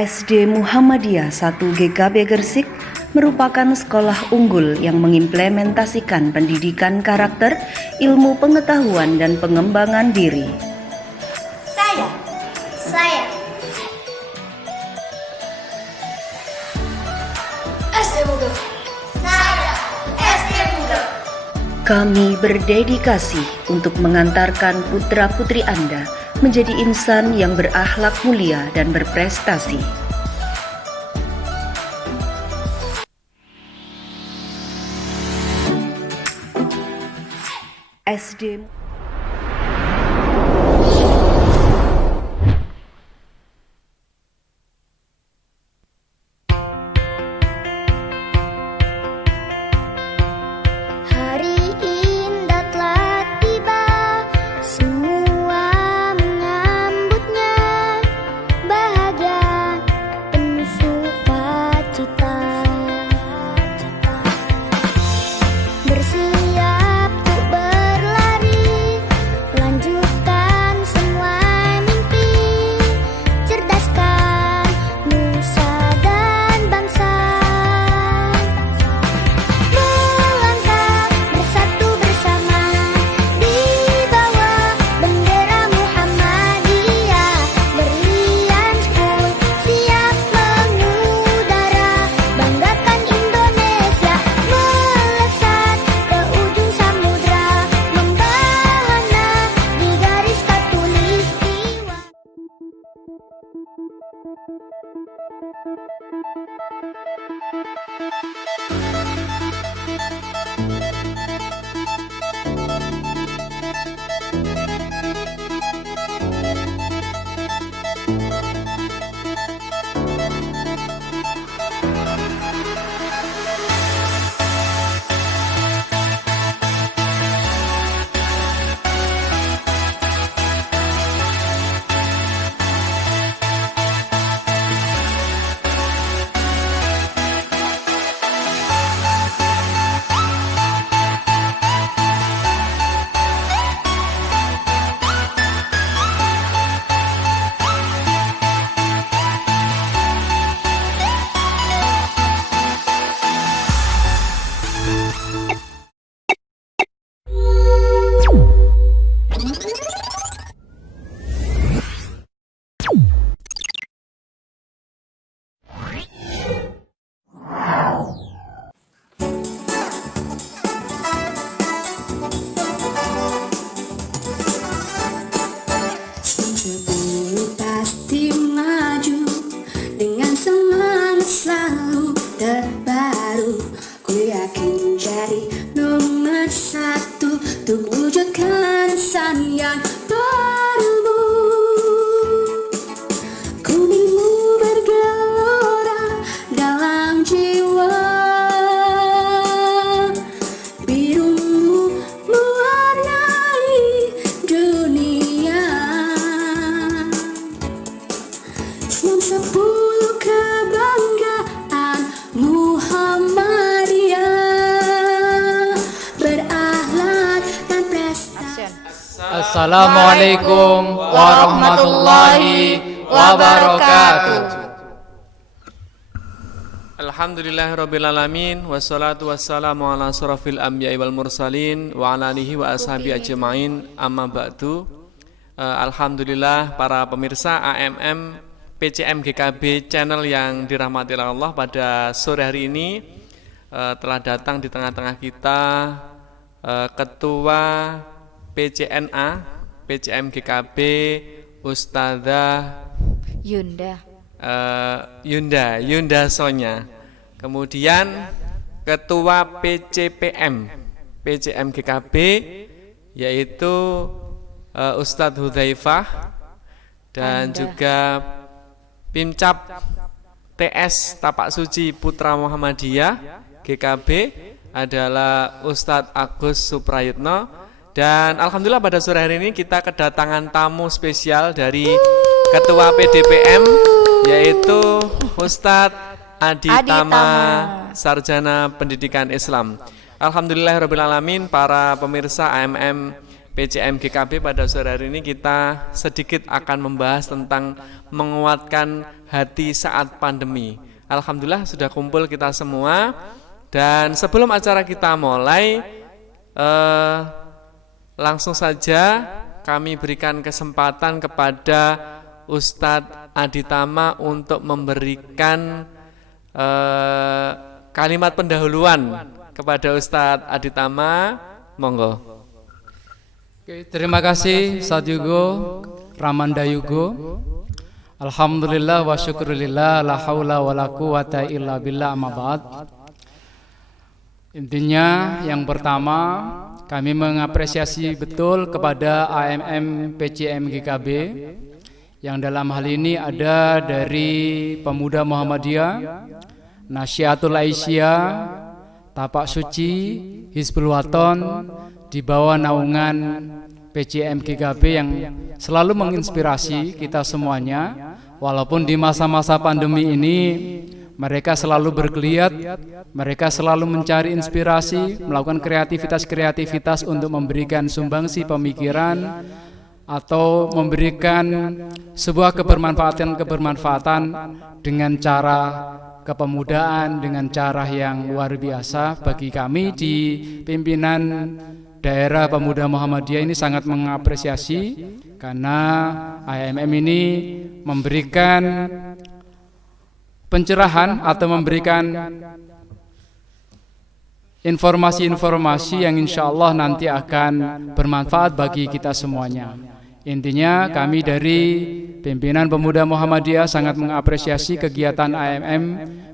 SD Muhammadiyah 1 GKB Gersik merupakan sekolah unggul yang mengimplementasikan pendidikan karakter, ilmu pengetahuan dan pengembangan diri. Saya. SD Muda. Saya. SD Muda. Kami berdedikasi untuk mengantarkan putra-putri Anda menjadi insan yang berakhlak mulia dan berprestasi. SD Hari indah telah tiba, semua menyambutnya, bahagia penuh sukacita. Bersiap untuk berlari, lanjutkan semua mimpi, cerdaskan nusa dan bangsa. Melangkah bersatu bersama di bawah bendera Muhammadiyah, berlian school siap mengudara, banggakan Indonesia, melesat ke ujung samudra, membahana di garis khatulistiwa. Sepuluh pasti maju dengan semangat selalu terbaru. Ku yakin jadi nomor satu untuk wujudkan insan yang baru. Kuningmu bergelora dalam jiwa, birumu mewarnai dunia. Islam 10 kebanggaan Muhammadiyah, berakhlak dan prestasi. Assalamualaikum warahmatullahi wabarakatuh. Alhamdulillahirrabbilalamin, wassalatu wassalamu ala asrafil anbiya'i wal mursalin wa ala alihi wa ashabi ajma'in, amma ba'du. Alhamdulillah para pemirsa AMM PCM GKB channel yang dirahmati Allah, pada sore hari ini telah datang di tengah-tengah kita Ketua PCNA PCM GKB Ustadzah Yunda Sonya. Kemudian Ketua PCPM PCM GKB yaitu Ustadz Hudzaifah, dan juga Pimcap TS Tapak Suci Putra Muhammadiyah GKB adalah Ustadz Agus Suprayitno. Dan alhamdulillah pada sore hari ini kita kedatangan tamu spesial dari Ketua PDPM yaitu Ustadz Adi Tama, Sarjana Pendidikan Islam. Alhamdulillahirrabbilalamin, para pemirsa AMM PCM GKB pada sore hari ini kita sedikit akan membahas tentang menguatkan hati saat pandemi. Alhamdulillah sudah kumpul kita semua, dan sebelum acara kita mulai langsung saja kami berikan kesempatan kepada Ustadz Aditama untuk memberikan kalimat pendahuluan kepada Ustadz Aditama. Monggo. Oke, terima kasih Ustadz Yugo, Ramanda Yugo. Alhamdulillah wa syukurillah, la haula wa la quwata illa billah, amma ba'd. Intinya yang pertama, kami mengapresiasi betul kepada AMM PCM GKB yang dalam hal ini ada dari Pemuda Muhammadiyah, Nasyiatul Aisyah, Tapak Suci, Hizbul Waton, di bawah naungan PCM GKB yang selalu menginspirasi kita semuanya. Walaupun di masa-masa pandemi ini mereka selalu bergeliat, mereka selalu mencari inspirasi, melakukan kreativitas-kreativitas untuk memberikan sumbangsi pemikiran atau memberikan sebuah kebermanfaatan dengan cara kepemudaan, dengan cara yang luar biasa. Bagi kami di pimpinan daerah Pemuda Muhammadiyah ini sangat mengapresiasi, karena AMM ini memberikan pencerahan atau memberikan informasi-informasi yang insya Allah nanti akan bermanfaat bagi kita semuanya. Intinya kami dari pimpinan Pemuda Muhammadiyah sangat mengapresiasi kegiatan AMM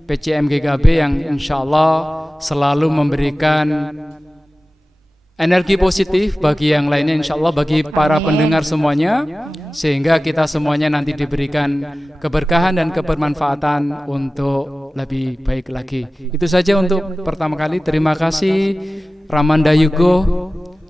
PCM GKB yang insya Allah selalu memberikan energi positif bagi yang lainnya, insya Allah bagi para pendengar semuanya, sehingga kita semuanya nanti diberikan keberkahan dan kebermanfaatan untuk lebih baik lagi. Itu saja untuk pertama kali. Terima kasih Ramanda Yugo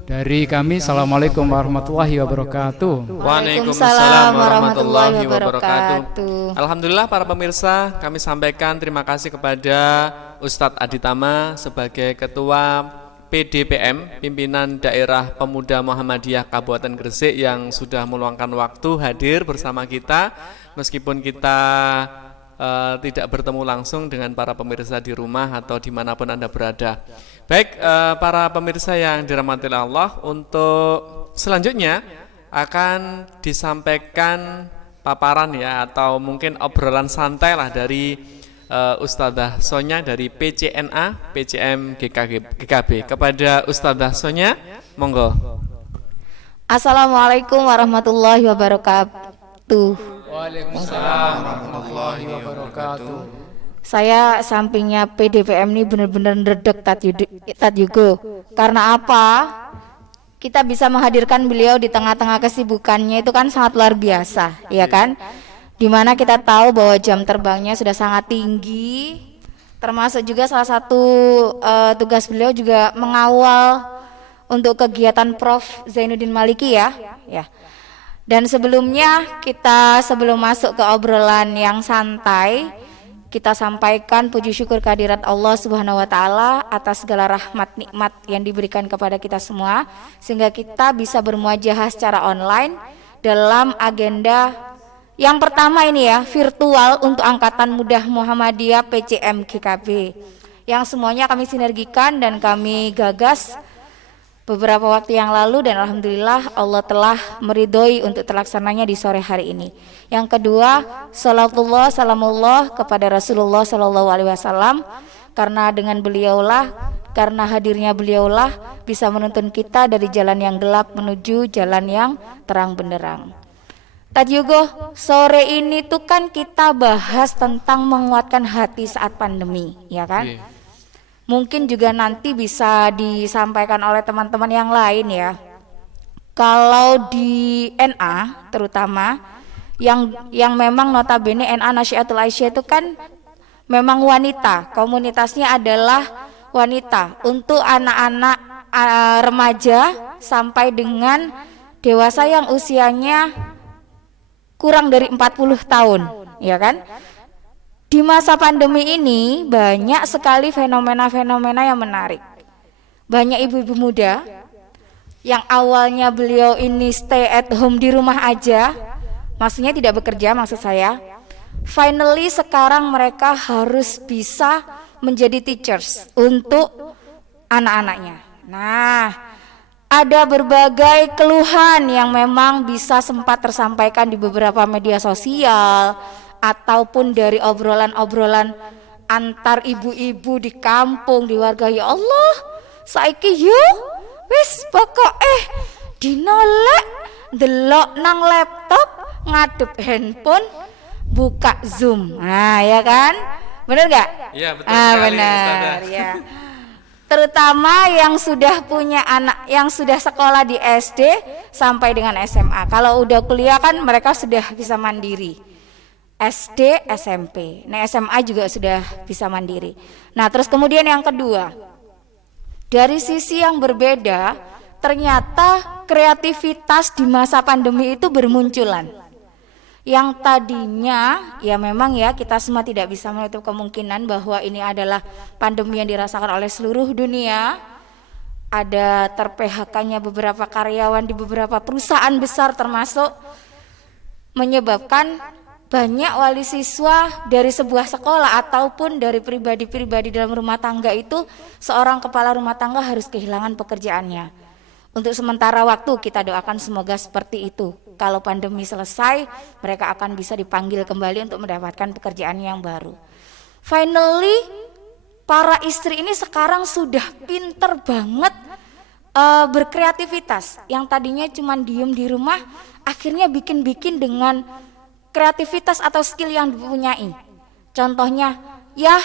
dari kami. Assalamualaikum warahmatullahi wabarakatuh. Waalaikumsalam warahmatullahi wabarakatuh. Alhamdulillah para pemirsa, kami sampaikan terima kasih kepada Ustadz Aditama sebagai Ketua PDPM, Pimpinan Daerah Pemuda Muhammadiyah Kabupaten Gresik, yang sudah meluangkan waktu hadir bersama kita meskipun kita tidak bertemu langsung dengan para pemirsa di rumah atau dimanapun Anda berada. Baik, para pemirsa yang dirahmati Allah, untuk selanjutnya akan disampaikan paparan ya, atau mungkin obrolan santai lah dari Ustadzah Sonya dari PCNA PCM GKB. Kepada Ustadzah Sonya, monggo. Assalamualaikum warahmatullahi wabarakatuh. Waalaikumsalam warahmatullahi wabarakatuh. Saya sampingnya PDPM ini benar-benar redek Tat Yugo. Karena apa? Kita bisa menghadirkan beliau di tengah-tengah kesibukannya itu kan sangat luar biasa, ya kan? Dimana kita tahu bahwa jam terbangnya sudah sangat tinggi, termasuk juga salah satu tugas beliau juga mengawal untuk kegiatan Prof Zainuddin Maliki ya. Dan sebelumnya sebelum masuk ke obrolan yang santai, kita sampaikan puji syukur kehadirat Allah Subhanahu wa taala atas segala rahmat nikmat yang diberikan kepada kita semua, sehingga kita bisa bermuajahah secara online dalam agenda yang pertama ini ya, virtual untuk Angkatan Muda Muhammadiyah PCM GKB, yang semuanya kami sinergikan dan kami gagas beberapa waktu yang lalu, dan alhamdulillah Allah telah meridhoi untuk terlaksananya di sore hari ini. Yang kedua, salatullah salamullah kepada Rasulullah sallallahu alaihi wasallam, karena dengan beliaulah, karena hadirnya beliaulah bisa menuntun kita dari jalan yang gelap menuju jalan yang terang benderang. Tat Yugo, sore ini tuh kan kita bahas tentang menguatkan hati saat pandemi, ya kan? Mungkin juga nanti bisa disampaikan oleh teman-teman yang lain ya. Kalau di NA terutama, yang memang notabene NA Nasyiatul Aisyah itu kan memang wanita, komunitasnya adalah wanita, untuk anak-anak remaja sampai dengan dewasa yang usianya kurang dari 40 tahun, ya kan? Di masa pandemi ini banyak sekali fenomena-fenomena yang menarik. Banyak ibu-ibu muda yang awalnya beliau ini stay at home di rumah aja, maksudnya tidak bekerja maksud saya, finally sekarang mereka harus bisa menjadi teachers untuk anak-anaknya. Nah, ada berbagai keluhan yang memang bisa sempat tersampaikan di beberapa media sosial ataupun dari obrolan-obrolan antar ibu-ibu di kampung, di warga. Ya Allah, saiki yo wis pokoke dinolek delok nang laptop, ngadep handphone, buka Zoom. Nah, ya kan? Bener gak? Iya, betul sekali, benar Ustazah. ya. Terutama yang sudah punya anak yang sudah sekolah di SD sampai dengan SMA. Kalau udah kuliah kan mereka sudah bisa mandiri. SD, SMP. Nah, SMA juga sudah bisa mandiri. Nah, terus kemudian yang kedua, dari sisi yang berbeda, ternyata kreativitas di masa pandemi itu bermunculan. Yang tadinya ya memang ya kita semua tidak bisa menutup kemungkinan bahwa ini adalah pandemi yang dirasakan oleh seluruh dunia. Ada ter-PHK-nya beberapa karyawan di beberapa perusahaan besar, termasuk menyebabkan banyak wali siswa dari sebuah sekolah ataupun dari pribadi-pribadi dalam rumah tangga itu, seorang kepala rumah tangga harus kehilangan pekerjaannya. Untuk sementara waktu kita doakan semoga seperti itu. Kalau pandemi selesai, mereka akan bisa dipanggil kembali untuk mendapatkan pekerjaan yang baru. Finally, para istri ini sekarang sudah pinter banget berkreativitas. Yang tadinya cuma diem di rumah, akhirnya bikin-bikin dengan kreativitas atau skill yang dipunyai. Contohnya, ya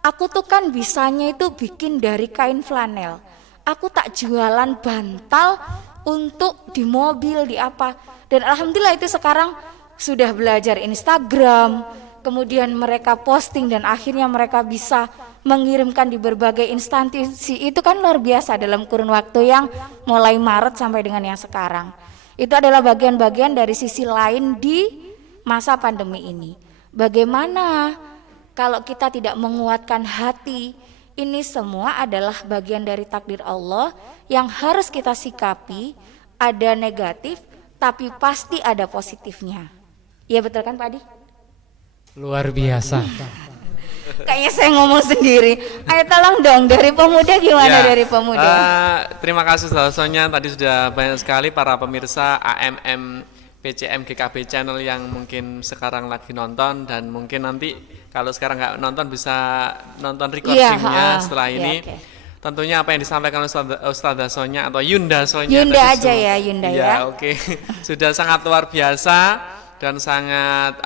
aku tuh kan bisanya itu bikin dari kain flanel. Aku tak jualan bantal untuk di mobil, di apa. Dan alhamdulillah itu sekarang sudah belajar Instagram, kemudian mereka posting dan akhirnya mereka bisa mengirimkan di berbagai instansi. Itu kan luar biasa dalam kurun waktu yang mulai Maret sampai dengan yang sekarang. Itu adalah bagian-bagian dari sisi lain di masa pandemi ini. Bagaimana kalau kita tidak menguatkan hati? Ini semua adalah bagian dari takdir Allah yang harus kita sikapi. Ada negatif, tapi pasti ada positifnya. Iya betul kan Pak Adi? Luar biasa. Kayaknya saya ngomong sendiri. Ayo tolong dong, dari pemuda gimana Ya, dari pemuda? Terima kasih Sonya, tadi sudah banyak sekali para pemirsa AMM PCM GKB channel yang mungkin sekarang lagi nonton, dan mungkin nanti kalau sekarang nggak nonton bisa nonton recordingnya setelah ini. oke. Tentunya apa yang disampaikan oleh Ustazah Sonya atau Yunda Sonya Yunda tadi aja ya, Yunda ya. Oke. Sudah sangat luar biasa dan sangat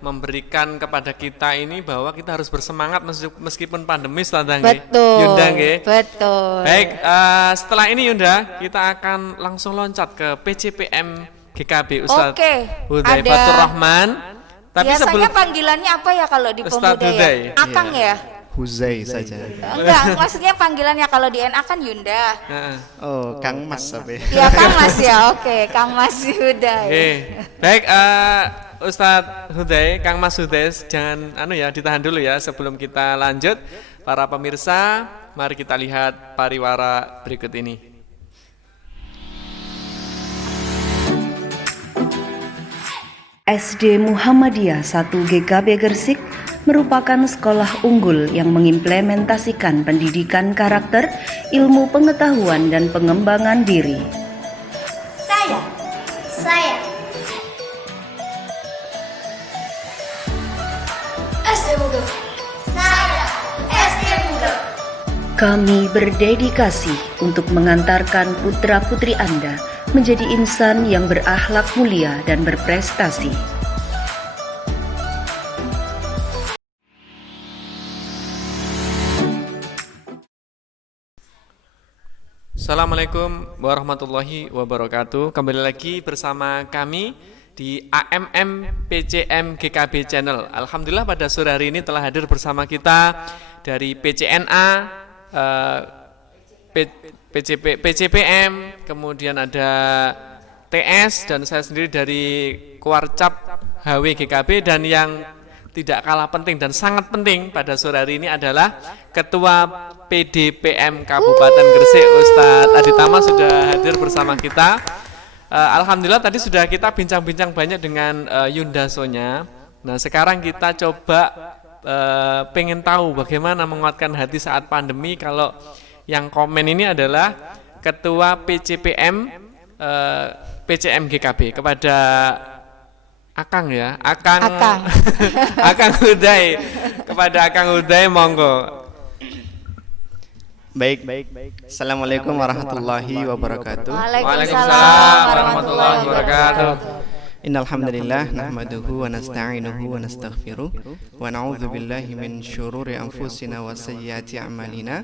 memberikan kepada kita ini bahwa kita harus bersemangat meskipun pandemi, Ustazah nggih. Betul. Yunda nggih. Betul. Baik, setelah ini Yunda, kita akan langsung loncat ke PCPM GKB Ustadz Hudayfatur Rahman. Tapi biasanya panggilannya apa ya kalau di Ustadz pemuda Huday. ya? Akang ya? Huzai saja. Enggak, maksudnya panggilannya kalau di NA kan Yunda. Oh, Kang Mas sampai. Ya Kang Mas ya, oke, Kang Mas Huday. Baik, Ustadz Huday, Kang Mas Huday, jangan ditahan dulu ya sebelum kita lanjut. Para pemirsa, mari kita lihat pariwara berikut ini. SD Muhammadiyah 1 GKB Gersik merupakan sekolah unggul yang mengimplementasikan pendidikan karakter, ilmu pengetahuan dan pengembangan diri. Saya SD Muda. Saya SD Muda. Kami berdedikasi untuk mengantarkan putra-putri Anda menjadi insan yang berakhlak mulia dan berprestasi. Assalamualaikum warahmatullahi wabarakatuh. Kembali lagi bersama kami di AMM PCM GKB Channel. Alhamdulillah pada sore hari ini telah hadir bersama kita dari PCNA, PCPM, kemudian ada TS dan saya sendiri dari Kuarcap HW GKB, dan yang tidak kalah penting dan sangat penting pada sore hari ini adalah Ketua PDPM Kabupaten Gresik, Ustadz Aditama sudah hadir bersama kita. Alhamdulillah tadi sudah kita bincang-bincang banyak dengan Yunda Sonya. Nah sekarang kita coba pengen tahu bagaimana menguatkan hati saat pandemi. Kalau yang komen ini adalah Ketua PCPM PCM GKB kepada Akang ya, Akang. Akang Uday, kepada Akang Uday monggo. Baik. Assalamualaikum warahmatullahi wabarakatuh. Waalaikumsalam warahmatullahi wabarakatuh. Innal hamdalillah nahmaduhu wa nasta'inuhu wa nastaghfiruh wa na'udzu billahi min syururi anfusina wa sayyiati a'malina.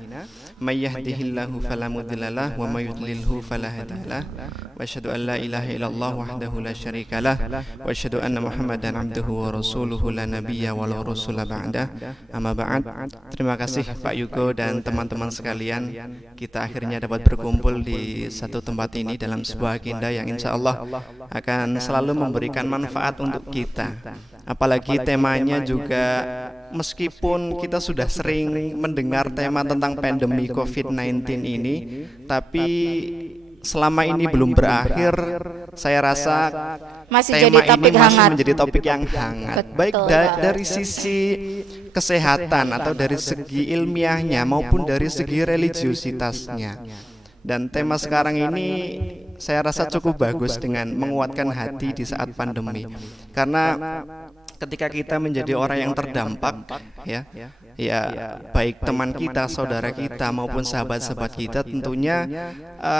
May yahdihillahu fala mudhillalah wa may yudlilhu fala hadiyalah. Wa asyhadu an la ilaha illallah wahdahu la syarikalah wa asyhadu anna Muhammadan abduhu wa rasuluhu la nabiyya wa la rasula ba'dah. Amma ba'd. Terima kasih Pak Yugo dan teman-teman sekalian. Kita akhirnya dapat berkumpul di satu tempat ini dalam sebuah agenda yang insyaallah akan selalu memberikan manfaat untuk kita. Apalagi temanya juga, meskipun kita sudah sering mendengar tema tentang pandemi COVID-19 ini, tapi selama ini belum berakhir, saya rasa Masih tema jadi topik ini masih hangat. menjadi topik yang hangat. Betul. Baik dari sisi kesehatan atau dari segi ilmiahnya maupun dari segi religiusitasnya. Dan tema sekarang ini saya rasa cukup bagus dengan menguatkan hati di saat pandemi. Karena ketika kita menjadi orang yang terdampak, ya baik teman kita, saudara kita maupun sahabat-sahabat kita, tentunya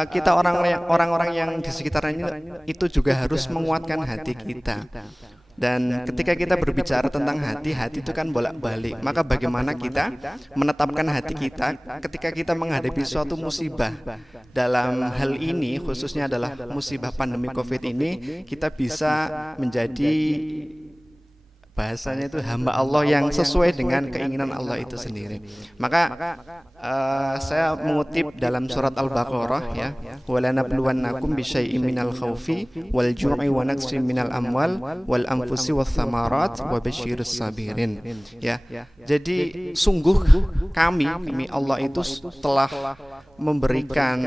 kita orang-orang yang di sekitarnya itu juga harus menguatkan hati kita. Dan ketika kita berbicara tentang hati itu kan bolak-balik. Maka bagaimana kita menetapkan hati kita ketika kita menghadapi suatu musibah. Dalam hal ini khususnya adalah musibah pandemi COVID ini, kita bisa menjadi, bahasanya itu hamba Allah yang sesuai dengan keinginan Allah itu sendiri. Maka saya mengutip dalam surat Al-Baqarah ya, walanabluwannakum bisyai'im minal khaufi wal ju'i wa naqsin minal amwal wal anfusi wath thamarat wa basyiris sabirin. Ya. Jadi sungguh kami Allah itu telah memberikan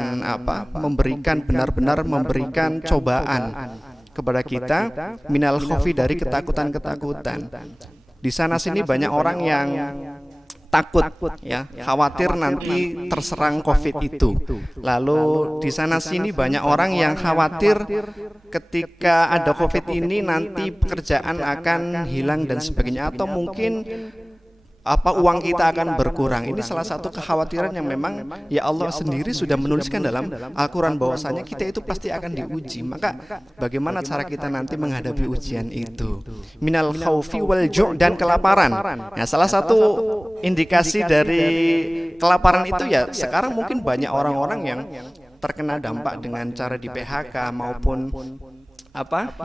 benar-benar memberikan cobaan kepada kita minal khaufi, dari ketakutan-ketakutan. Di sana sini banyak orang yang takut ya, khawatir nanti terserang Covid itu. Lalu di sana sini banyak orang yang khawatir ketika ada Covid ini nanti pekerjaan akan hilang dan sebagainya, atau mungkin uang kita akan berkurang. Ini salah satu kekhawatiran yang memang ya Allah sendiri sudah menuliskan dalam Al-Quran bahwasanya kita itu pasti akan diuji. Maka bagaimana cara kita nanti menghadapi ujian itu? Minal khaufi wal ju' dan kelaparan. Nah, salah satu indikasi dari kelaparan itu ya sekarang mungkin banyak orang-orang yang terkena dampak dengan cara di PHK maupun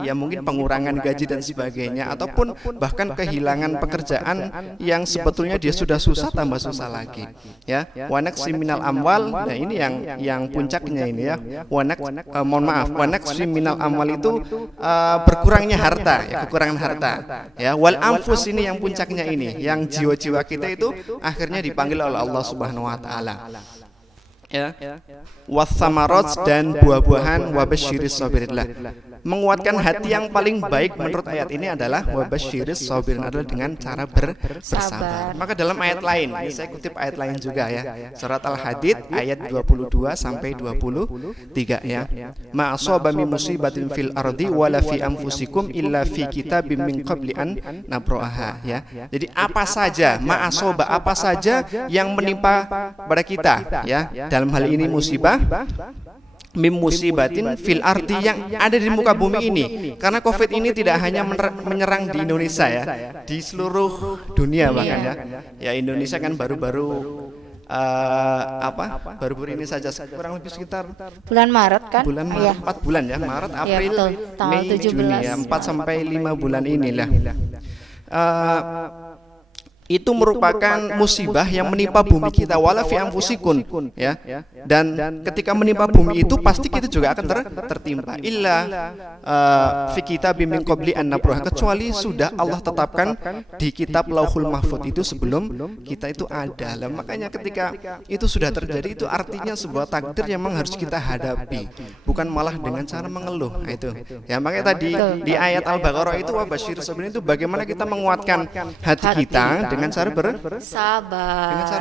ya mungkin pengurangan gaji dan sebagainya, ataupun bahkan kehilangan pekerjaan yang sebetulnya dia sudah susah tambah susah lagi ya. Wanaqsi minal amwal, nah ini yang puncaknya ini ya. Wanaqsi minal amwal itu berkurangnya harta ya, kekurangan harta ya. Wal anfus ini yang puncaknya ini, yang jiwa-jiwa kita itu akhirnya dipanggil oleh Allah Subhanahu wa taala ya. Wathamarat dan buah-buahan wabasyiris sabirillah. Menguatkan hati yang paling baik menurut ayat ini adalah wabasyiris sabirin, adalah dengan cara bersabar. Maka dalam ayat lain, ini saya kutip ayat lain juga ya, surat Al-Hadid ayat 22 sampai 23 ya. Ma asaba min musibatin fil ardi wala fi anfusikum illa fi kitabim min qabli an nabraha ya. Jadi apa saja apa saja yang menimpa pada kita ya, dalam hal ini musibah, mim musibatin fil ardi, yang ada di muka bumi ini. Karena Covid ini tidak hanya menyerang di Indonesia ya, di seluruh dunia bahkan ya. Ya Indonesia kan baru-baru ini saja kurang lebih sekitar bulan Maret kan? Bulan Maret, 4 bulan ya, Maret, April, Mei, Juni ya, 4 sampai 5 bulan inilah. itu merupakan musibah yang menimpa bumi kita, wala fi anfusikun, ya. Dan ketika menimpa bumi itu pasti kita juga akan tertimpa. Illa fi kitabim min qabli an nabruha, kecuali sudah Allah tetapkan di kitab Lauhul Mahfuz itu sebelum kita itu ada. Lah, makanya ketika itu sudah terjadi, itu artinya sebuah takdir yang memang harus kita hadapi, bukan malah dengan cara mengeluh. Nah, itu. Ya, makanya tadi di ayat Al-Baqarah itu wabasyir sabirin, itu bagaimana kita menguatkan hati kita dengan cara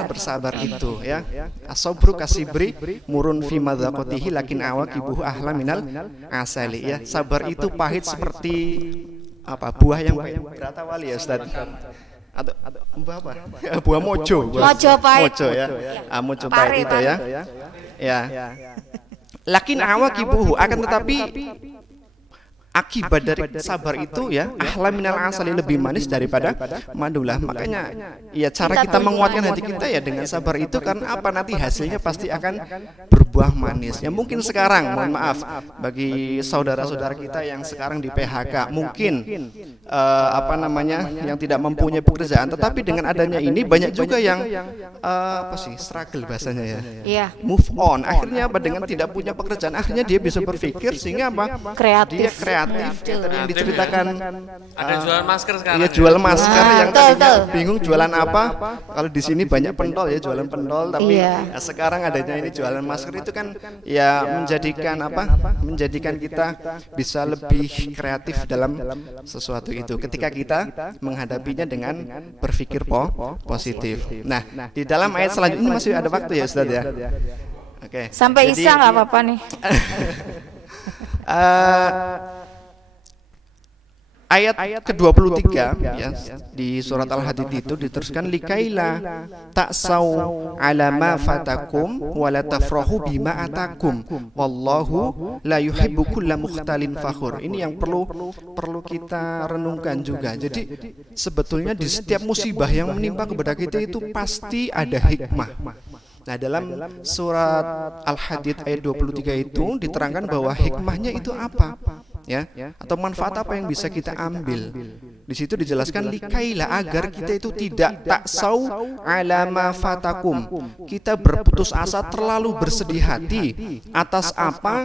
bersabar itu, ya. As-sabru kasibri murun fi madzaqatihi lakin awaqibuhu ahla minal asali, ya. Sabar itu pahit seperti apa? Buah yang beratawali, ya Ustaz. Atau buah apa? Buah mojo. Mojo pahit. Mojo, ya. Mojo pahit itu, ya. Ya. Lakin awaqibuhu, akan tetapi akibat dari sabar itu, ya, ahla minal asali, lebih manis daripada madulah. Makanya ya cara kita menguatkan hati kita ya dengan sabar itu, karena apa, nanti hasilnya pasti akan berbuah manis. Ya mungkin sekarang, mohon maaf bagi saudara-saudara kita yang sekarang di PHK, mungkin yang tidak mempunyai pekerjaan, tetapi dengan adanya ini banyak juga yang struggle bahasanya, ya. Iya. Move on. Akhirnya apa, dengan tidak punya pekerjaan, akhirnya dia bisa berpikir sehingga apa? Dia kreatif. Yang diceritakan ada jualan masker sekarang. Iya, jual masker yang tadinya bingung jualan apa. Kalau di sini banyak pentol, ya, jualan pentol, tapi sekarang adanya ini jualan masker, itu kan ya menjadikan kita bisa lebih kreatif dalam sesuatu itu ketika kita menghadapinya dengan berpikir positif. Nah, di dalam ayat selanjutnya ini masih ada waktu, ya Ustaz, ya. Oke. Sampai Isya nggak apa-apa nih. Ayat ke-23, ya, di surat Al-Hadid itu diteruskan, likaila ta'sau ala ma fatakum wa la tafrahu bima atakum wallahu la yuhibbu kulla mukhtalin fakhur. Ini yang perlu kita renungkan juga. Jadi sebetulnya di setiap musibah yang menimpa kepada kita itu pasti ada hikmah. Nah, dalam surat Al-Hadid ayat 23 itu diterangkan bahwa hikmahnya itu apa, ya, atau manfaat apa yang bisa kita ambil. Di situ dijelaskan likaila, agar kita itu tidak taksau ala ma fatakum, kita berputus asa, terlalu bersedih hati atas apa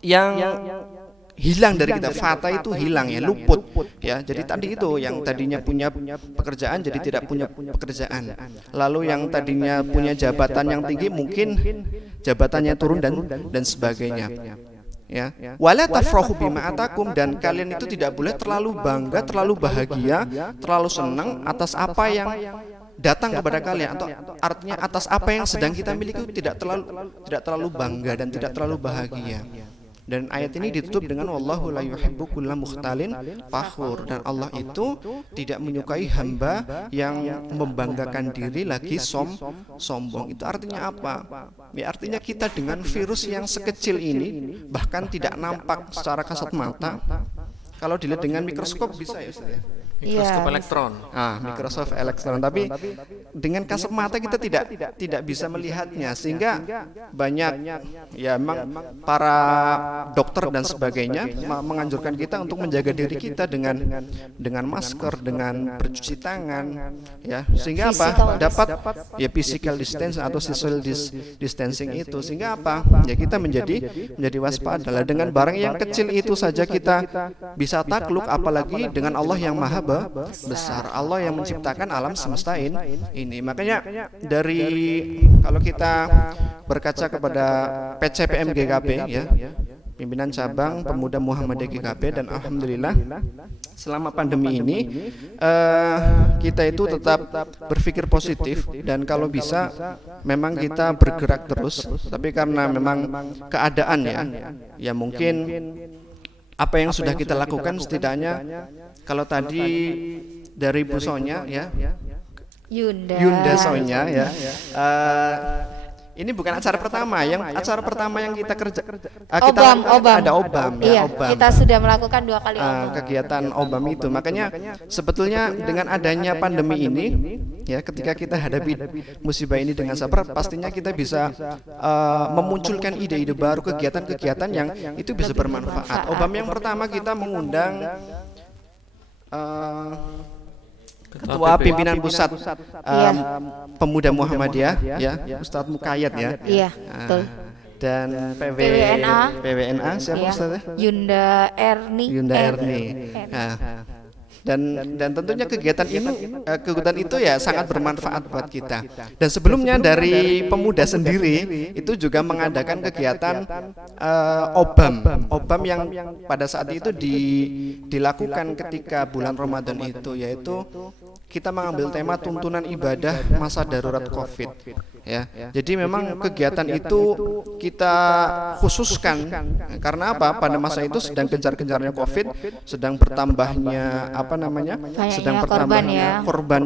yang hilang dari kita. Fata itu hilang, ya, luput, ya. Jadi tadi itu yang tadinya punya pekerjaan jadi tidak punya pekerjaan. Lalu yang tadinya punya jabatan yang tinggi mungkin jabatannya turun dan sebagainya. Ya, wala tafrahu bima atakum, dan kalian itu tidak boleh terlalu bangga, terlalu bahagia, terlalu senang atas apa yang datang kepada kalian, atau artinya atas apa yang sedang kita miliki, tidak terlalu bangga dan tidak terlalu bahagia. Dan ayat ini ditutup dengan wallahu la yuhibbu kulla mukhtalin fakhur, dan Allah itu tidak menyukai hamba yang membanggakan diri lagi sombong. Itu artinya apa? Ya, artinya kita dengan virus yang sekecil ini, bahkan tidak nampak secara kasat mata, kalau dilihat dengan mikroskop bisa, ya Ustaz, ya. Mikroskop elektron. Mikroskop elektron, tapi dengan kasat mata kita tidak bisa melihatnya, sehingga banyak, ya, memang para dokter dan sebagainya menganjurkan kita untuk menjaga diri kita dengan masker, dengan bercuci tangan, ya, sehingga apa? Dapat, ya, physical distancing atau social distancing itu, sehingga apa? Ya, kita menjadi waspada. Dengan barang yang kecil itu saja kita bisa takluk, apalagi dengan Allah yang maha besar, Allah yang menciptakan alam semesta ini. Makanya kalau kita berkaca kepada PCPM GKP, ya, pimpinan cabang pemuda Muhammadiyah GKP, dan alhamdulillah selama pandemi ini kita itu tetap berpikir positif, dan kalau bisa memang kita bergerak terus. Tapi karena memang keadaan, ya mungkin apa yang sudah kita lakukan, setidaknya kalau tadi dari Bu Sonya, ya, Yunda Sonya, ya, ini bukan acara pertama. Acara pertama yang kita kerja, ada obam, ya, obam. Kita sudah melakukan 2 kali kegiatan obam itu. Makanya sebetulnya dengan adanya pandemi ini, ya, ketika kita hadapi musibah ini dengan sabar, pastinya kita bisa memunculkan ide-ide baru, kegiatan-kegiatan yang itu bisa bermanfaat. Obam yang pertama kita mengundang Ketua Pimpinan Pusat Iya. Pemuda Muhammadiyah, ya, Ustadz Mukayat ya. Iya, betul. Dan PWNA. siapa Iya. Ustadz? Yunda Erni. Yunda Erni. Nah, dan tentunya kegiatan itu ya sangat bermanfaat buat kita. Dan sebelumnya dari pemuda sendiri itu juga mengadakan kegiatan obam yang pada saat itu dilakukan ketika bulan Ramadan itu, yaitu kita mengambil tema tuntunan ibadah masa darurat Covid. Ya, jadi memang kegiatan itu kita khususkan karena apa? Pada masa itu sedang gencar-gencarnya Covid, sedang bertambahnya sedang bertambahnya korban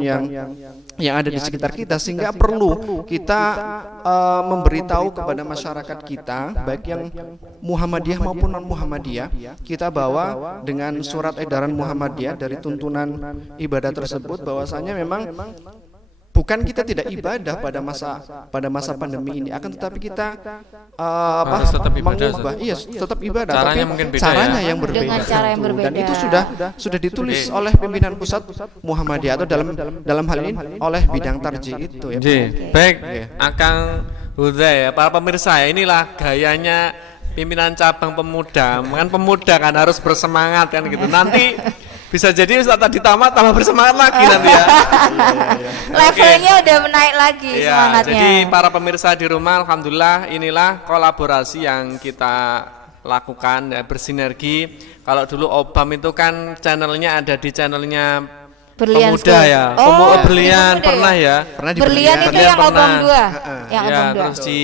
yang ada di sekitar kita, sehingga perlu kita memberitahu kepada masyarakat kita, baik yang Muhammadiyah maupun non Muhammadiyah, kita bawa dengan surat edaran Muhammadiyah dari tuntunan ibadah tersebut, bahwasanya memang bukan kita tidak ibadah pada masa pandemi ini, akan tetapi kita harus tetap ibadah, mengubah, iya tetap ibadah, caranya tapi mungkin beda caranya ya. yang berbeda. Dengan cara yang berbeda. Dan itu sudah ditulis oleh pimpinan pusat Muhammadiyah, atau dalam hal ini oleh bidang tarji itu ya. Baik, Akang Huda ya, para pemirsa ya, inilah gayanya pimpinan cabang pemuda. Kan pemuda kan harus bersemangat kan gitu. Nanti bisa jadi Ustaz tadi tamat tambah bersemangat lagi nanti ya. Levelnya udah menaik lagi Ya, semangatnya. jadi para pemirsa di rumah, alhamdulillah inilah kolaborasi yang kita lakukan ya, bersinergi. Kalau dulu Obam itu kan channelnya ada di channelnya Berlian pemuda School. ya. Oh, Berlian pemuda pernah ya. Pernah di Berlian itu Berlian yang Obam pernah. 2. Yang Ya, Obam 2. terus di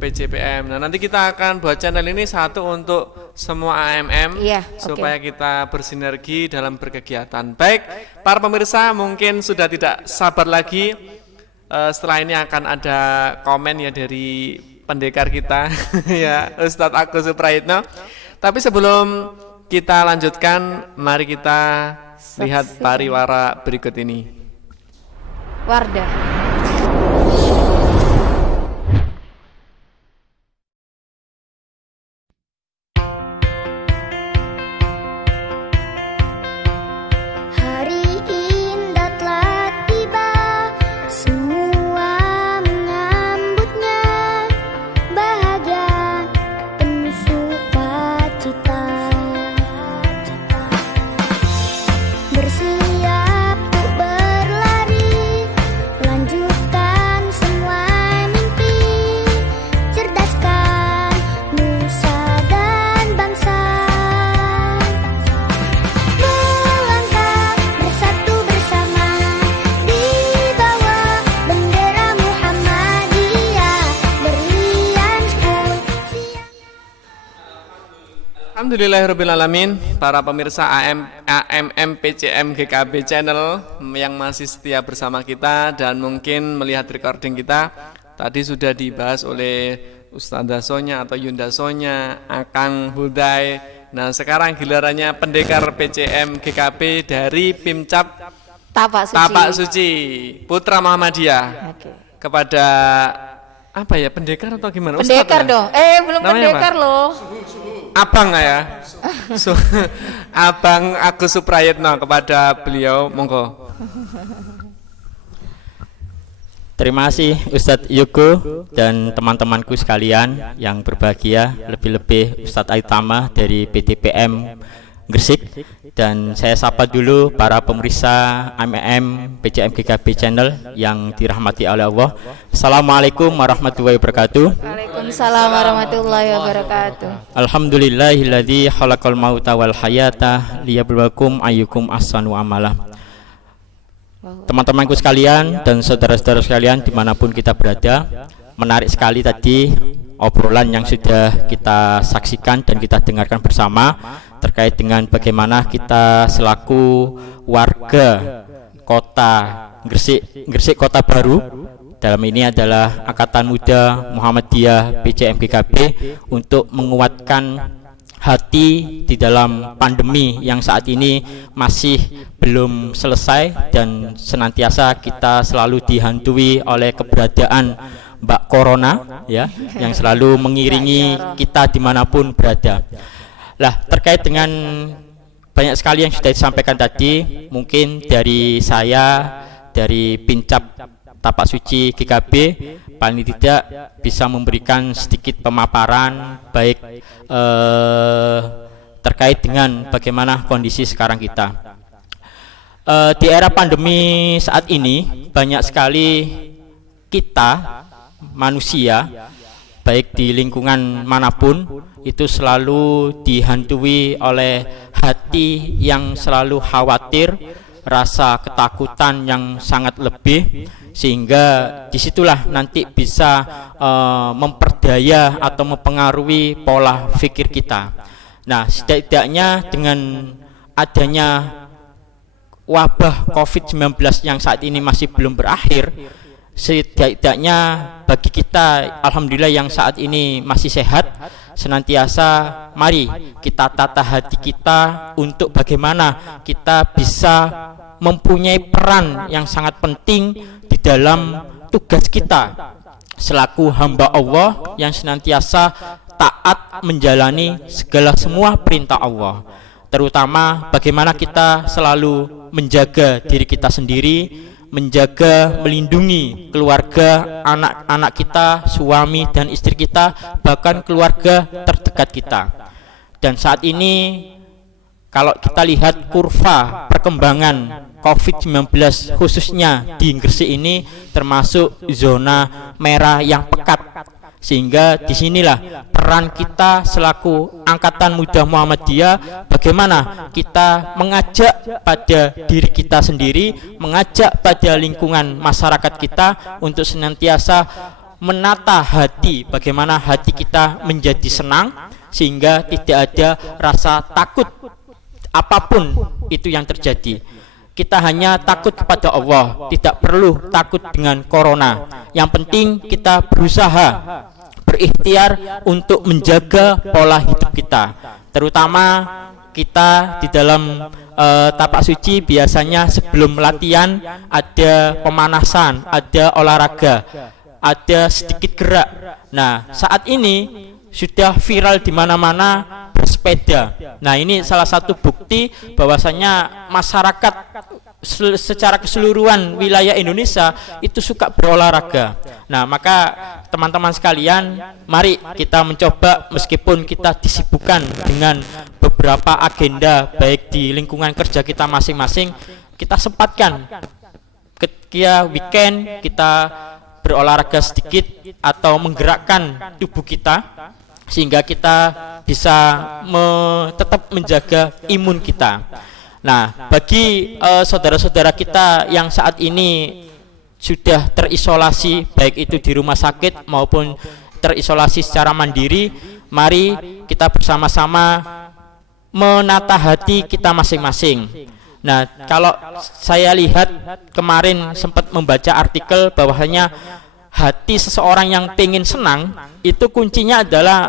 PCPM. Nah, nanti kita akan buat channel ini satu untuk semua AMM Iya, supaya kita bersinergi dalam berkegiatan. Baik, para pemirsa mungkin sudah tidak sabar lagi. Setelah ini akan ada komen ya dari pendekar kita ya, Ustadz Agus Suprayitno. Tapi sebelum kita lanjutkan, mari kita lihat pariwara berikut ini. Wardah. Hari indah telah tiba, semua menyambutnya, bahagia penuh sukacita. Bersiap untuk berlari, lanjutkan semua mimpi, cerdaskan nusa dan bangsa. Melangkah bersatu bersama di bawah bendera Muhammadiyah, Berlian School. Alhamdulillahirrahmanirrahim. Para pemirsa AMM PCM GKB channel yang masih setia bersama kita dan mungkin melihat recording kita, tadi sudah dibahas oleh Ustazah Sonya atau Yunda Sonya, Akang Hudai. Nah, sekarang gilirannya pendekar PCM GKB dari Pimcap Tapak Suci. Tapak Suci Putra Muhammadiyah. Oke. Kepada apa ya, pendekar atau gimana? Ustadz Pendekar ya? dong. Belum Namanya pendekar apa? loh. Abang ya. Abang Agus Suprayitno, kepada beliau monggo. Terima kasih Ustadz Yugo dan teman-temanku sekalian yang berbahagia, lebih-lebih Ustadz Aitama dari PDPM Gresik. Dan saya sapa dulu para pemirsa AMM PCM GKB channel yang dirahmati oleh Allah. Assalamualaikum warahmatullahi wabarakatuh. Waalaikumsalam warahmatullahi wabarakatuh. Alhamdulillahilladzi khalaqal mauta wal hayata liyabluwakum ayyukum ahsanu amala. Teman-temanku sekalian dan saudara-saudara sekalian dimanapun kita berada, menarik sekali tadi obrolan yang sudah kita saksikan dan kita dengarkan bersama terkait dengan bagaimana kita selaku warga kota Gresik Kota Baru, dalam ini adalah Angkatan Muda Muhammadiyah PCM GKB, untuk menguatkan hati di dalam pandemi yang saat ini masih belum selesai dan senantiasa kita selalu dihantui oleh keberadaan Mbak Corona ya, yang selalu mengiringi kita dimanapun berada. Lah, terkait dengan banyak sekali yang sudah disampaikan tadi. Mungkin dari saya, dari Pincap Tapak Suci GKB, paling tidak bisa memberikan sedikit pemaparan baik terkait dengan bagaimana kondisi sekarang kita. Di era pandemi saat ini banyak sekali kita manusia baik di lingkungan manapun itu selalu dihantui oleh hati yang selalu khawatir, rasa ketakutan yang sangat lebih, sehingga disitulah nanti bisa memperdaya atau mempengaruhi pola pikir kita. Nah, setidaknya dengan adanya wabah COVID-19 yang saat ini masih belum berakhir, setidaknya bagi kita alhamdulillah yang saat ini masih sehat, senantiasa mari kita tata hati kita untuk bagaimana kita bisa mempunyai peran yang sangat penting di dalam tugas kita selaku hamba Allah yang senantiasa taat menjalani segala semua perintah Allah, terutama bagaimana kita selalu menjaga diri kita sendiri, menjaga, melindungi keluarga, anak-anak kita, suami dan istri kita, bahkan keluarga terdekat kita. Dan saat ini kalau kita lihat kurva perkembangan COVID-19 khususnya di Gresik ini termasuk zona merah yang pekat, sehingga disinilah peran kita selaku Angkatan Muda Muhammadiyah, bagaimana kita mengajak pada diri kita sendiri, mengajak pada lingkungan masyarakat kita untuk senantiasa menata hati, bagaimana hati kita menjadi senang sehingga tidak ada rasa takut apapun itu yang terjadi. Kita hanya takut kepada Allah, tidak perlu takut dengan corona. Yang penting kita berusaha, berikhtiar untuk menjaga pola hidup kita. Terutama kita di dalam tapak suci biasanya sebelum latihan ada pemanasan, ada olahraga, ada sedikit gerak. Nah, saat ini sudah viral di mana-mana bersepeda. Nah, ini salah satu bukti bahwasanya masyarakat secara keseluruhan wilayah Indonesia itu suka berolahraga. Nah, maka teman-teman sekalian, mari kita mencoba meskipun kita disibukkan dengan beberapa agenda baik di lingkungan kerja kita masing-masing, kita sempatkan ketika weekend kita berolahraga sedikit atau menggerakkan tubuh kita sehingga kita bisa tetap menjaga imun kita. Nah, bagi saudara-saudara kita yang saat ini sudah terisolasi baik itu di rumah sakit maupun terisolasi secara mandiri, mari kita bersama-sama menata hati kita masing-masing. Nah, kalau saya lihat kemarin sempat membaca artikel bahwasanya hati seseorang yang pengen senang itu kuncinya adalah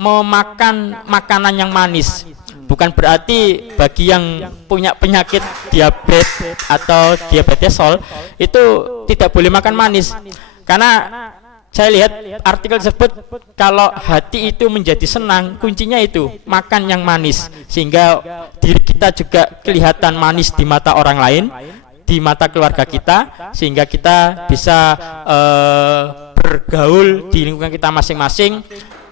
memakan makanan yang manis. Bukan berarti bagi yang punya penyakit diabetes atau diabetesol itu tidak boleh makan manis. Karena saya lihat artikel tersebut kalau hati itu menjadi senang kuncinya itu makan yang manis, sehingga diri kita juga kelihatan manis di mata orang lain, di mata keluarga kita, sehingga kita bisa bergaul di lingkungan kita masing-masing,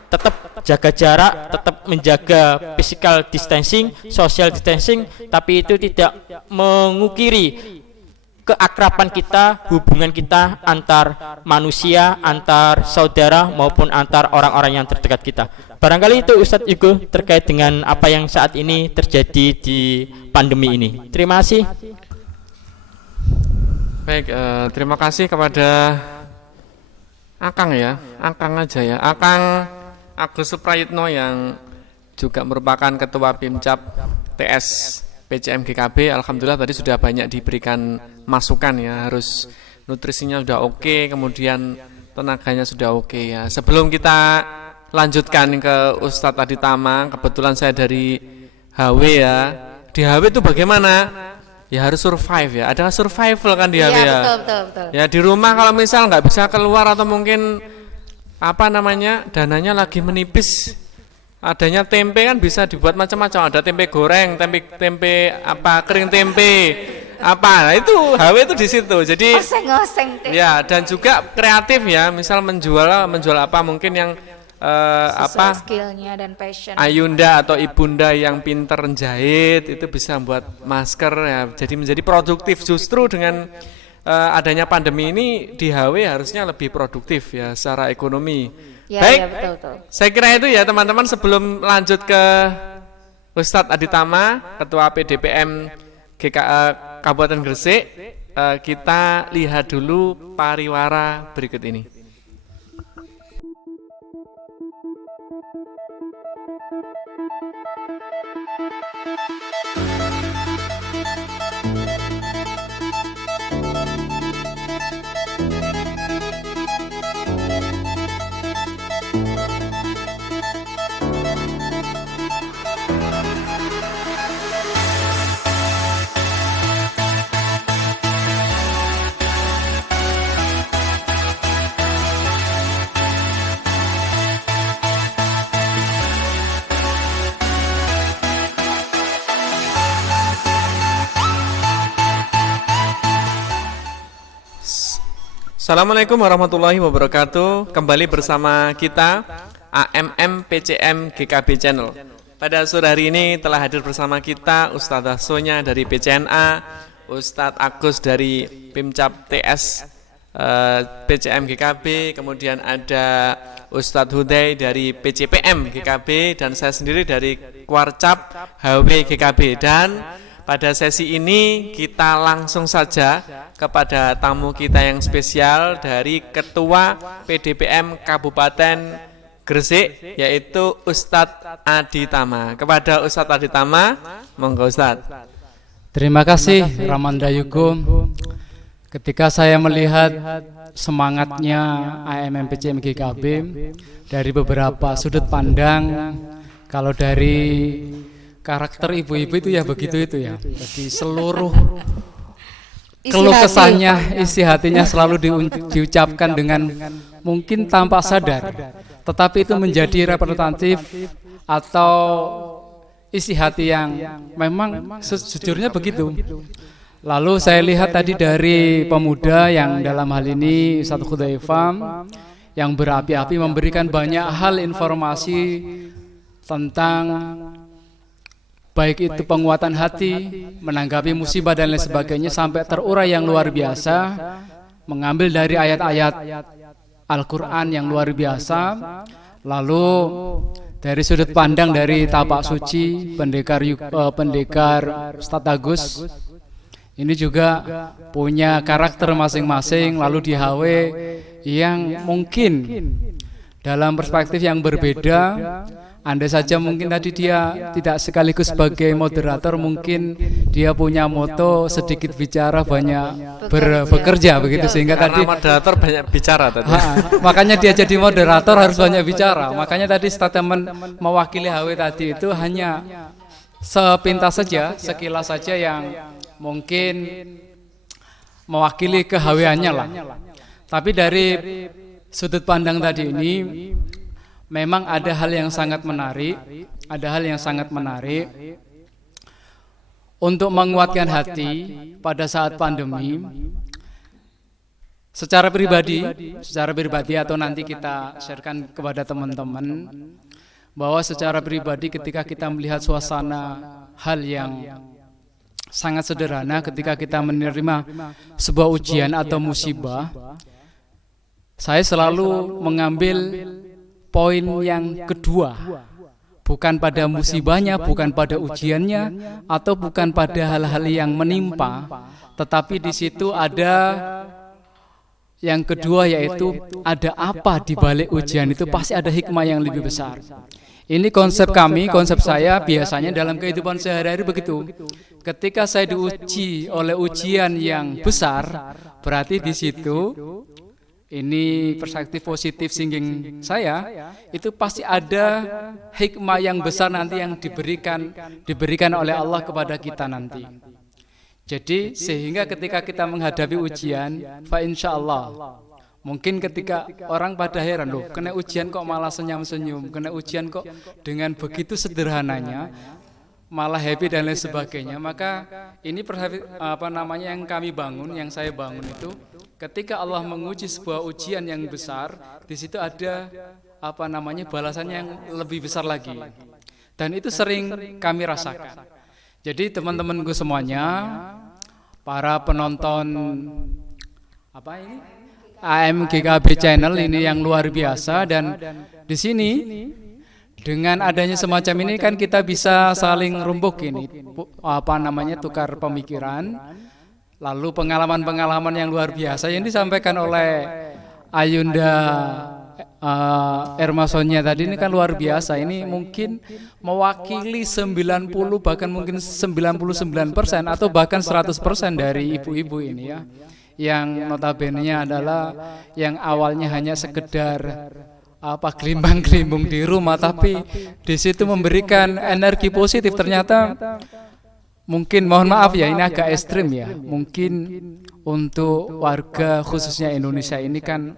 tetap jaga jarak, tetap menjaga physical distancing, social distancing, tapi itu tidak mengukiri keakraban kita, hubungan kita antar manusia, antar saudara maupun antar orang-orang yang terdekat kita. Barangkali itu Ustadz Yugo terkait dengan apa yang saat ini terjadi di pandemi ini. Terima kasih. Baik, terima kasih kepada Akang ya, Akang aja ya, Akang Agus Suprayitno yang juga merupakan Ketua Pincap TS PCM GKB. Alhamdulillah tadi sudah banyak diberikan masukan ya, harus nutrisinya sudah oke, kemudian tenaganya sudah oke ya. Sebelum kita lanjutkan ke Ustadz Aditama, kebetulan saya dari HW ya. Di HW itu bagaimana? Ya harus survive ya, ada survival kan di HW ya. Betul. Ya di rumah kalau misal nggak bisa keluar atau mungkin apa namanya dananya lagi menipis, Adanya tempe kan bisa dibuat macam-macam. Ada tempe goreng, tempe apa kering tempe apa. Nah, itu HW itu di situ. Jadi Oseng-oseng teh. ya, dan juga kreatif ya. Misal menjual apa mungkin yang Sesuai skillnya dan passion. ayunda atau ibunda yang pinter jahit itu bisa buat masker ya. Jadi menjadi produktif. Justru dengan adanya pandemi ini di HW harusnya lebih produktif ya secara ekonomi. Ya, Baik, ya, betul. saya kira itu ya teman-teman. Sebelum lanjut ke Ustadz Aditama, Ketua PDPM Kabupaten Gresik, kita lihat dulu pariwara berikut ini. Assalamualaikum warahmatullahi wabarakatuh. Kembali bersama kita AMM PCM GKB Channel. Pada sore hari ini telah hadir bersama kita Ustadzah Sonya dari PCNA, Ustadz Agus dari Pimcap TS PCM GKB, kemudian ada Ustadz Huday dari PCPM GKB, dan saya sendiri dari Kuarcap HW GKB. Dan pada sesi ini kita langsung saja kepada tamu kita yang spesial dari Ketua PDPM Kabupaten Gresik, yaitu Ustadz Aditama. Kepada Ustadz Aditama, monggo Ustadz. Terima kasih Ramanda Yugo. Ketika saya melihat semangatnya AMM PCM GKB dari beberapa sudut pandang, kalau dari karakter ibu-ibu itu ya begitu itu ya. Jadi seluruh keluh kesahnya, isi hatinya selalu diucapkan dengan mungkin tanpa sadar, tetapi itu menjadi representatif atau isi hati yang memang sejujurnya begitu. Lalu saya lihat tadi dari pemuda yang dalam hal ini Ustadz Hudzaifah yang berapi-api memberikan banyak hal informasi tentang baik itu penguatan hati, menanggapi musibah dan lain sebagainya, sampai terurai yang luar biasa, mengambil dari ayat-ayat Al-Quran yang luar biasa. Lalu dari sudut pandang dari Tapak Suci, pendekar Ustadz Agus, ini juga punya karakter masing-masing. Lalu di HW yang mungkin dalam perspektif yang berbeda. Andai saja mungkin tadi dia tidak sekaligus sebagai moderator, mungkin dia punya moto sedikit bicara banyak bekerja begitu, sehingga tadi moderator banyak bicara tadi. Makanya dia jadi moderator harus banyak bicara. Makanya tadi statement mewakili HW tadi itu hanya sepintas saja, sekilas saja yang mungkin mewakili ke-HW-nya lah. Tapi dari sudut pandang tadi ini memang ada hal yang sangat menarik, untuk menguatkan hati pada saat pandemi. Secara pribadi atau nanti kita sharekan kepada teman-teman, bahwa secara pribadi ketika kita melihat suasana hal yang sangat sederhana, ketika kita menerima sebuah ujian atau musibah, saya selalu mengambil poin yang kedua, bukan pada musibahnya, bukan pada ujiannya, atau bukan pada hal-hal yang menimpa, tetapi di situ ada yang kedua, yaitu ada apa di balik ujian itu, pasti ada hikmah yang lebih besar. Ini konsep kami, konsep saya biasanya dalam kehidupan sehari-hari begitu. Ketika saya diuji oleh ujian yang besar, berarti di situ ini perspektif positif thinking saya, itu pasti ada hikmah yang besar nanti yang diberikan oleh Allah kepada kita nanti. Jadi sehingga ketika kita menghadapi ujian, fa insyaallah, Mungkin ketika orang pada heran, loh kena ujian kok malah senyum-senyum, kena ujian kok dengan begitu sederhananya malah happy dan lain sebagainya. Maka ini yang kami bangun, yang saya bangun itu, ketika Allah menguji sebuah ujian yang besar, di situ ada balasan yang lebih besar lagi. Dan itu sering kami rasakan. Jadi teman-temanku semuanya, para penonton AMGKB channel ini yang luar biasa, dan di sini dengan adanya semacam ini kan kita bisa saling rumpuk ini, tukar pemikiran, lalu pengalaman-pengalaman yang luar biasa yang disampaikan oleh Ayunda Ermasonya tadi ini kan luar biasa. Ini mungkin mewakili 90 bahkan mungkin 99% atau bahkan 100% dari ibu-ibu ini ya, yang notabene-nya adalah yang awalnya hanya sekedar gelimbang-gelimbung di rumah, tapi di situ memberikan energi positif. Ternyata mungkin, mohon maaf ya, ini agak ekstrim ya, mungkin untuk warga khususnya Indonesia ini kan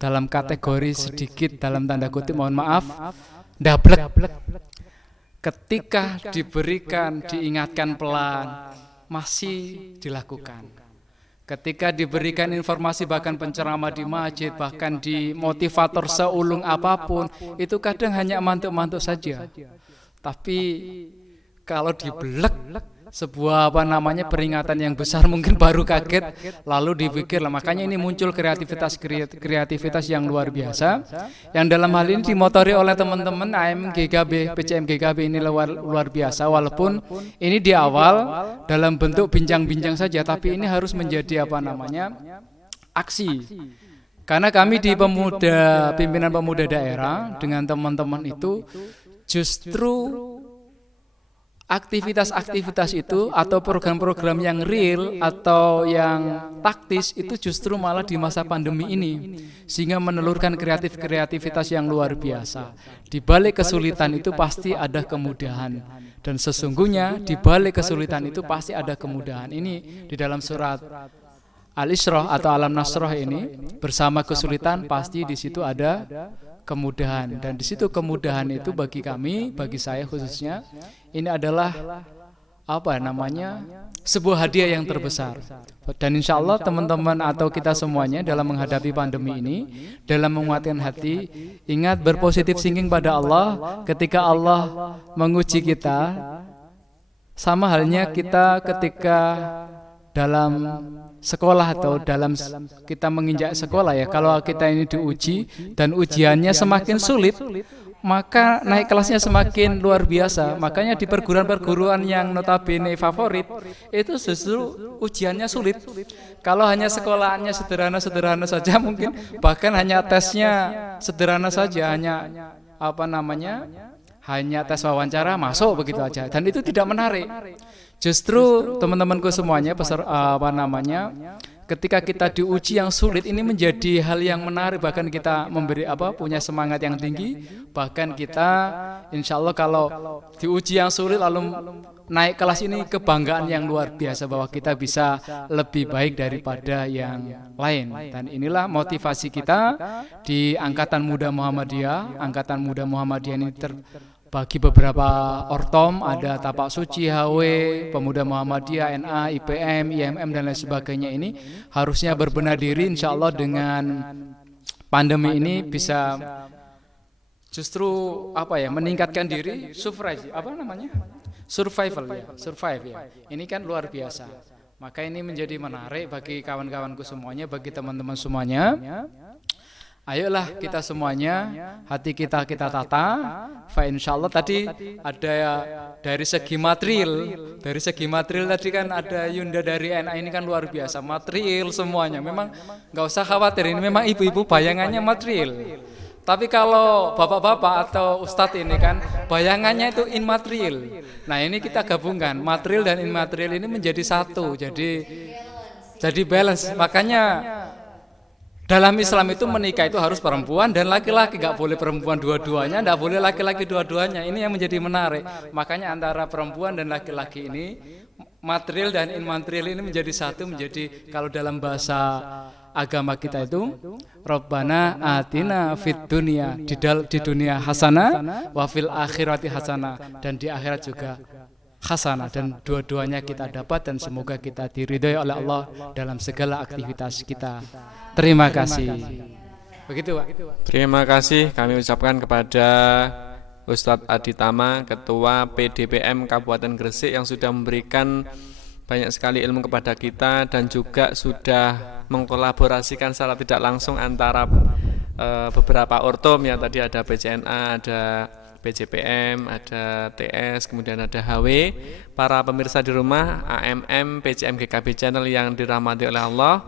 dalam kategori sedikit, dalam tanda kutip, mohon maaf, dablek. Ketika diberikan, diingatkan pelan, masih dilakukan. Ketika diberikan informasi, bahkan penceramah di masjid, bahkan di motivator seulung apapun, itu kadang hanya mantuk-mantuk saja. Tapi kalau dibelek sebuah peringatan yang besar, mungkin baru kaget, lalu dipikir lah. Makanya ini muncul kreativitas yang luar biasa, yang dalam hal ini dimotori oleh teman-teman AMGKB, PCM GKB ini luar biasa. Walaupun ini di awal dalam bentuk bincang-bincang saja, tapi ini harus menjadi aksi. Karena kami di pimpinan pemuda daerah dengan teman-teman itu justru aktivitas-aktivitas itu atau program-program yang real atau yang taktis itu justru malah di masa pandemi ini, sehingga menelurkan kreativitas yang luar biasa. Di balik kesulitan itu pasti ada kemudahan, dan sesungguhnya di balik kesulitan itu pasti ada kemudahan. Ini di dalam surat Al-Isra atau Alam Nasroh ini, bersama kesulitan pasti di situ ada kemudahan. Dan di situ kemudahan itu bagi kami, bagi saya khususnya, ini adalah sebuah hadiah yang terbesar. Dan insya Allah teman-teman atau kita semuanya dalam menghadapi pandemi ini, dalam menguatkan hati, ingat berpositif thinking pada Allah. Ketika Allah menguji kita, sama halnya kita ketika dalam sekolah atau dalam kita menginjak sekolah ya, kalau kita ini diuji dan ujiannya semakin sulit, maka naik kelasnya semakin luar biasa. Makanya di perguruan-perguruan yang notabene favorit itu justru ujiannya sulit. Kalau hanya sekolahannya sederhana-sederhana saja, mungkin bahkan hanya tesnya sederhana saja, hanya tes wawancara masuk begitu aja, dan itu tidak menarik. Justru teman-temanku semuanya, ketika kita diuji yang sulit, ini menjadi hal yang menarik. Bahkan kita punya semangat yang tinggi. Bahkan kita insya Allah kalau diuji yang sulit lalu naik kelas, ini kebanggaan yang luar biasa bahwa kita bisa lebih baik daripada yang lain. Dan inilah motivasi kita di Angkatan Muda Muhammadiyah. Angkatan Muda Muhammadiyah ini bagi beberapa ortom, ada Tapak Suci, HW, Pemuda Muhammadiyah, NA, IPM, IMM dan lain sebagainya, ini harusnya berbenah diri. Insya Allah dengan pandemi ini bisa justru meningkatkan diri, survive ya. Ini kan luar biasa. Maka ini menjadi menarik bagi kawan-kawanku semuanya, bagi teman-teman semuanya. Ayolah kita semuanya, hati kita tata. Fa insyaallah tadi ada dari segi material tadi kan ada Yunda dari NA, ini kan luar biasa, material semuanya. Memang nggak usah khawatir, ini memang ibu-ibu bayangannya material. Tapi kalau bapak-bapak atau ustadz ini kan bayangannya itu immaterial. Nah ini kita gabungkan, material dan immaterial ini menjadi satu, jadi balance. Makanya dalam Islam itu menikah itu harus perempuan dan laki-laki, nggak boleh perempuan dua-duanya, nggak boleh laki-laki dua-duanya. Ini yang menjadi menarik. Makanya antara perempuan dan laki-laki ini, material dan immaterial ini menjadi satu, menjadi kalau dalam bahasa agama kita itu Rabbana atina fid dunya, di dunia hasanah, wa fil akhirati hasanah, dan di akhirat juga hasanah, dan dua-duanya kita dapat dan semoga kita diridhoi oleh Allah dalam segala aktivitas kita. Terima kasih. Begitu, Pak. Terima kasih kami ucapkan kepada Ustadz Aditama, Ketua PDPM Kabupaten Gresik, yang sudah memberikan banyak sekali ilmu kepada kita dan juga sudah mengkolaborasikan secara tidak langsung antara beberapa ortom, yang tadi ada PCNA, ada PJPM, ada TS, kemudian ada HW. Para pemirsa di rumah AMM PCM GKB Channel yang dirahmati oleh Allah,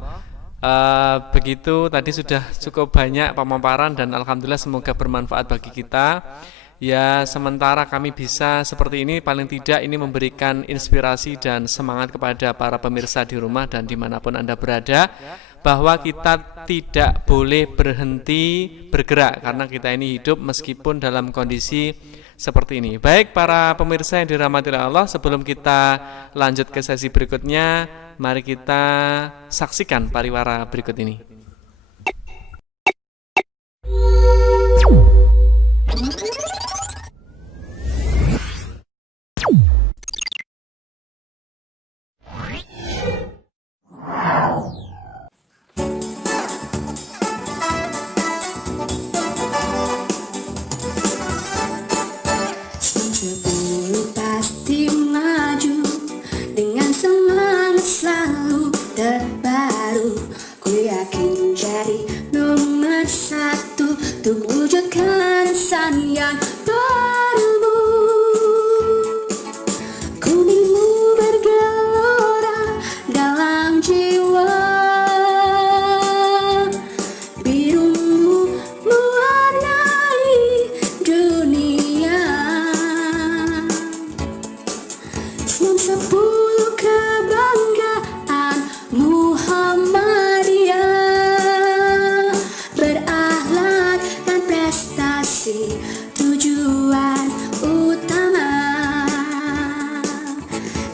begitu tadi sudah cukup banyak pemaparan dan alhamdulillah semoga bermanfaat bagi kita. Ya, sementara kami bisa seperti ini, paling tidak ini memberikan inspirasi dan semangat kepada para pemirsa di rumah dan dimanapun Anda berada, bahwa kita tidak boleh berhenti bergerak karena kita ini hidup meskipun dalam kondisi seperti ini. Baik para pemirsa yang dirahmati oleh Allah, sebelum kita lanjut ke sesi berikutnya, mari kita saksikan pariwara berikut ini. Pasti maju dengan semangat selalu terbaru. Ku yakin jadi nomor satu untuk wujudkan insan yang baru. Kuningmu bergelora dalam jiwa, birumu mewarnai dunia. Islam 10 kebanggaan Muhammadiyah, berakhlak dan prestasi tujuan utama.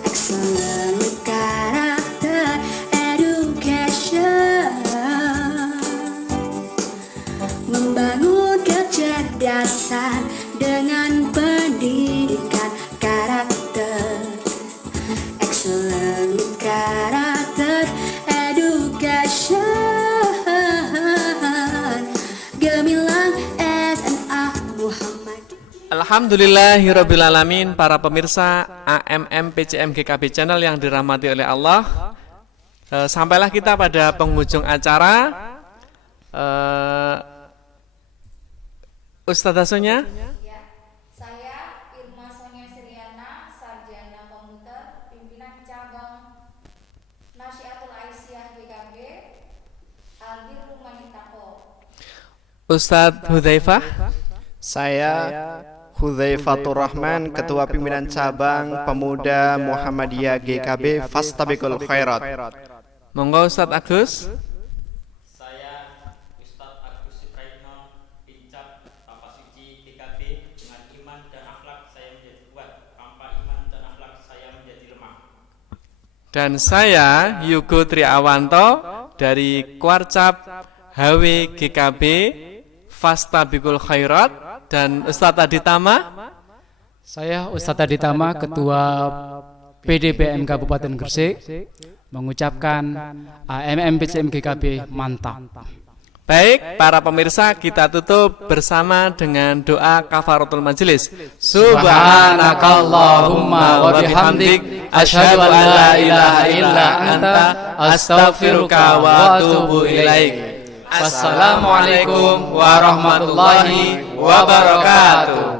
Excellent with character education, membangun kecerdasan dengan pendidikan karakter. Excellent with character education, gemilang SMA Muhammad. Alhamdulillahirrabbilalamin, para pemirsa AMM PCM GKB Channel yang dirahmati oleh Allah. Sampailah kita pada penghujung acara. Ustadzah Sonya. Saya Irma Sonia Siriana, Sarjana Komputer, pimpinan cabang Nasyiatul Aisyah GKB, Albir Rumanitako. Ustadz Hudzaifah. Saya Hudzaifatur Rahman, Ketua Pimpinan Cabang Pemuda Muhammadiyah GKB Fastabiqul Khairat. Monggo Ustadz Agus. Saya Ustadz Agus Supraitno, Pincap Tapa Suci GKB. Dengan iman dan akhlak saya menjadi kuat, tanpa iman dan akhlak saya menjadi lemah. Dan saya Yugo Triawanto dari Kuarcap HW GKB Fastabiqul Khairat. Dan Ustadz Aditama. Saya Ustadz Aditama, Ketua PDPM Kabupaten Gresik, mengucapkan AMM PCM GKB mantap. Baik, para pemirsa, kita tutup bersama dengan doa kafaratul majelis. Subhanakallahumma wa bihamdik, asyhadu an la ilaha illa anta, astaghfiruka wa atubu ilaik. Assalamualaikum warahmatullahi wabarakatuh.